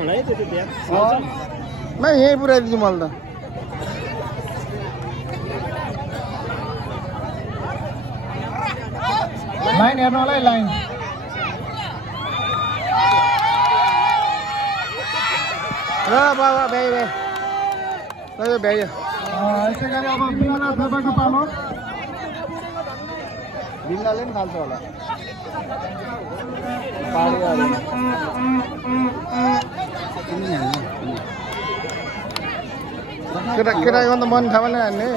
होला है त्यो त्यहाँ म यही पुऱ्याइदिन्छु मैले त लाइन हेर्नु होला है लाइन र बाबा भ्याइ भ्याइयो यसै गरी अब बिमला थापाको पालो बिमलाले पनि खाल्छ होला केटाको त मन थाहा पनि हान्ने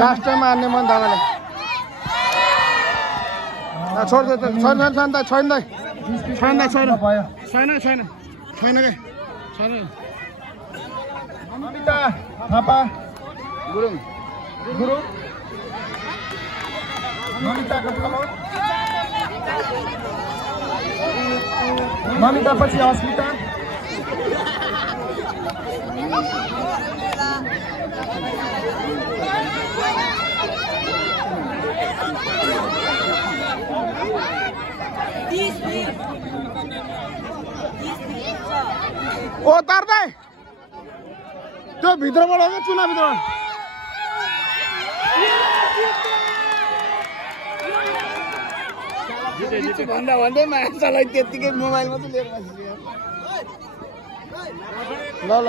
लास्ट टाइम हान्ने मन थाहा छोड छैन नमिता थापा गुरुङ नमिताको पालो नमिता पछि अस्मिता ओ तार्दै त्यो भित्रबाट हो चुना भित्रबाट भन्दा भन्दै मान्छेलाई त्यतिकै मोबाइल मात्रै लिएर बसिदियो ल ल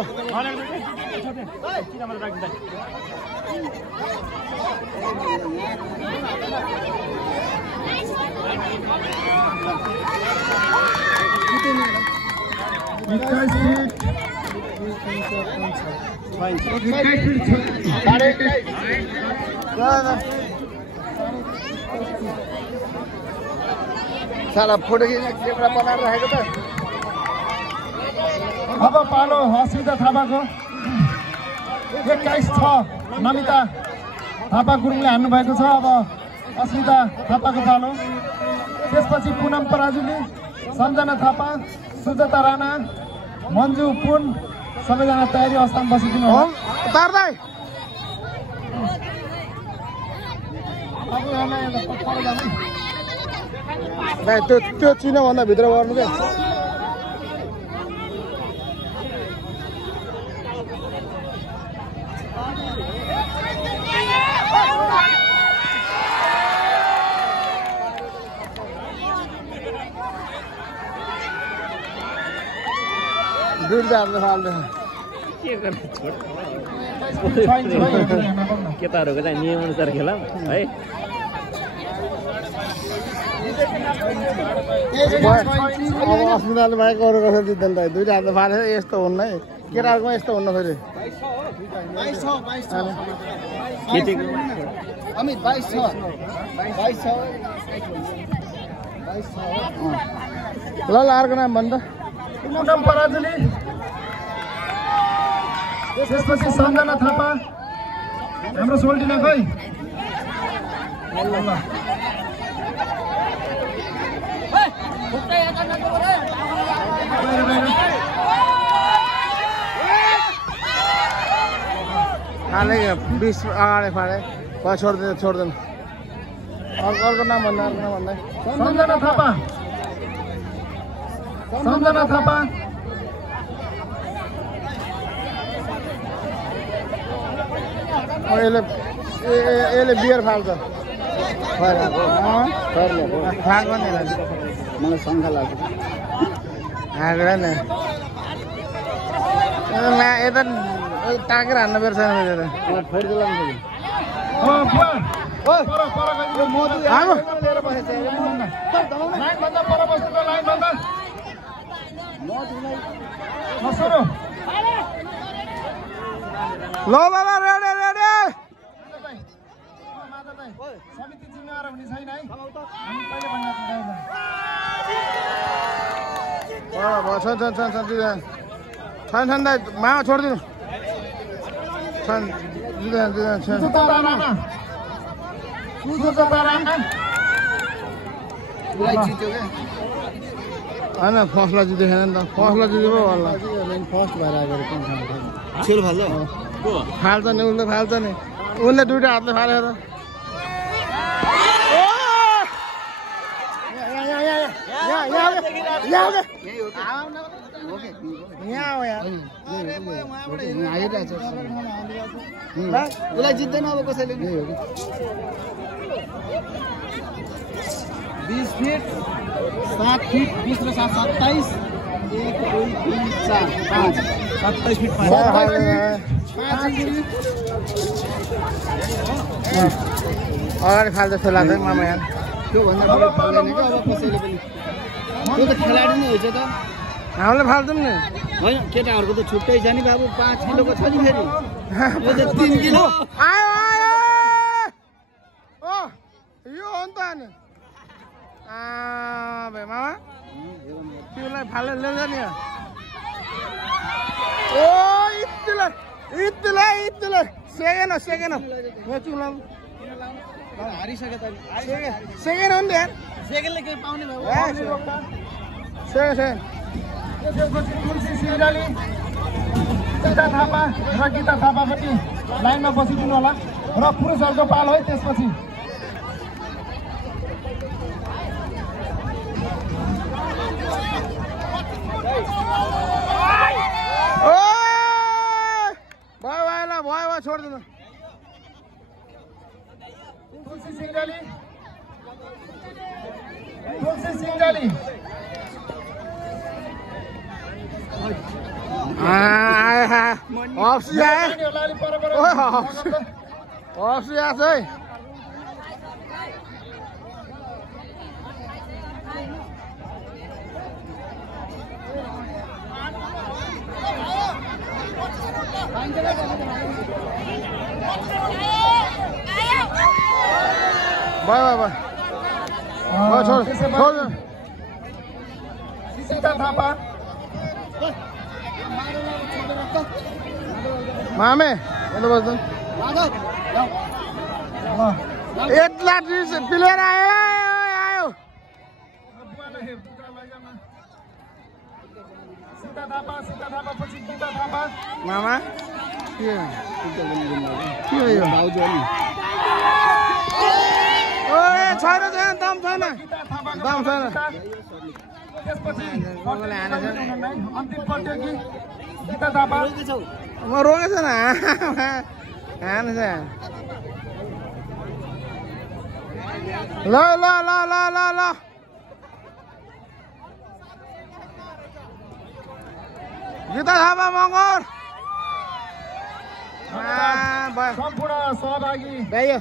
साला फोटो खिच्ने क्यामेरा बनाएर राखेको त अब पालो अस्मिता थापाको 21-6 नमिता थापा गुरुङले हान्नु भएको छ अब अस्मिता थापाको पालो त्यसपछि पुनम पराजुली सम्झना थापा सुजाता राणा मन्जु पुन सबैजना तयारी अवस्थामा बसिदिनु हो तार्दै त्यो चिनोभन्दा भित्र गर्नु क्या केटाहरूको चाहिँ नियम अनुसार खेला है अस्मिताले बाहेक अरू कसरी जित्दैन त दुईटा हात फालेर यस्तो हुन्न है केटाहरूमा यस्तो हुन्न फेरि अमित 22 छ ल अर्को नाम भन् त पुनम पराजुली त्यसपछि सम्झना थापा हाम्रो सोल्टिना खै फाले 20 अगाडि फाले छोड्दैन अर्को नाम भन्दा सम्झना थापा यसले बियर फाल्छ मलाई शङ्का लाग्छ यता टाकेर हान्न पर्छ समिति जिम्मेवार हुने छैन है मामा छोडिदिनु होइन फर्स्टलाई जितेको छैन नि त फर्स्टलाई जितेको होला फर्स्ट भएर आएको छेल फाल्छ फाल्छ नि उसले फाल्छ नि उसले दुईटा हातले फालेर यहाँ आऊ यही हो कि यहाँ आऊ यार आइरहेछ उसलाई जित्दैन अब कसैले नि 20 फिट 7 फिट 20 र 7 27 1 2 3 4 5 27 फिट 5 अगाडि फाल्दा जस्तो लाग्छ मामा यहाँ त्योभन्दा बढी फाल्दैन क्या अब कसैले पनि त्यो त खेलाडी नै हुन्छ त हामीले फाल्छौँ नि होइन केटाहरूको त छुट्टै छ नि बाबु 5 किलोको छ नि फेरि यो त 3 किलो आयो आयो ओ यो हो नि त अनि भाइ मामा तिमीलाई फालेर ल्याउँछ नि ओ इत्तिलाई सेकेन्ड हो यहाँ तिमीलाई हारिसक्यो त सेकेन्ड हो नि त यार सेकेन्डले के पाउने भयो सेकेन्ड त्यसपछि तुलसी सिंहले गीता थापा र गीता थापा पनि लाइनमा बसिदिनु होला र पुरुषहरूको पालो है त्यसपछि भयो छोडिदिनु तुलसी सिंहले हप्सी आए हप्सी आएछ है भयो छोड सीता थापा मामे यता बस्नु यत्ला प्लेयर आयो सीता थापा पछि गीता थापा मामा के हो यो भाउजू नि ओए छैन दम छैन त्यसपछि अन्तिम प्रतियोगी गीता थापा म रोगेछ न हान्छ ल गीता थापा मगर सम्पूर्ण सहभागी भयो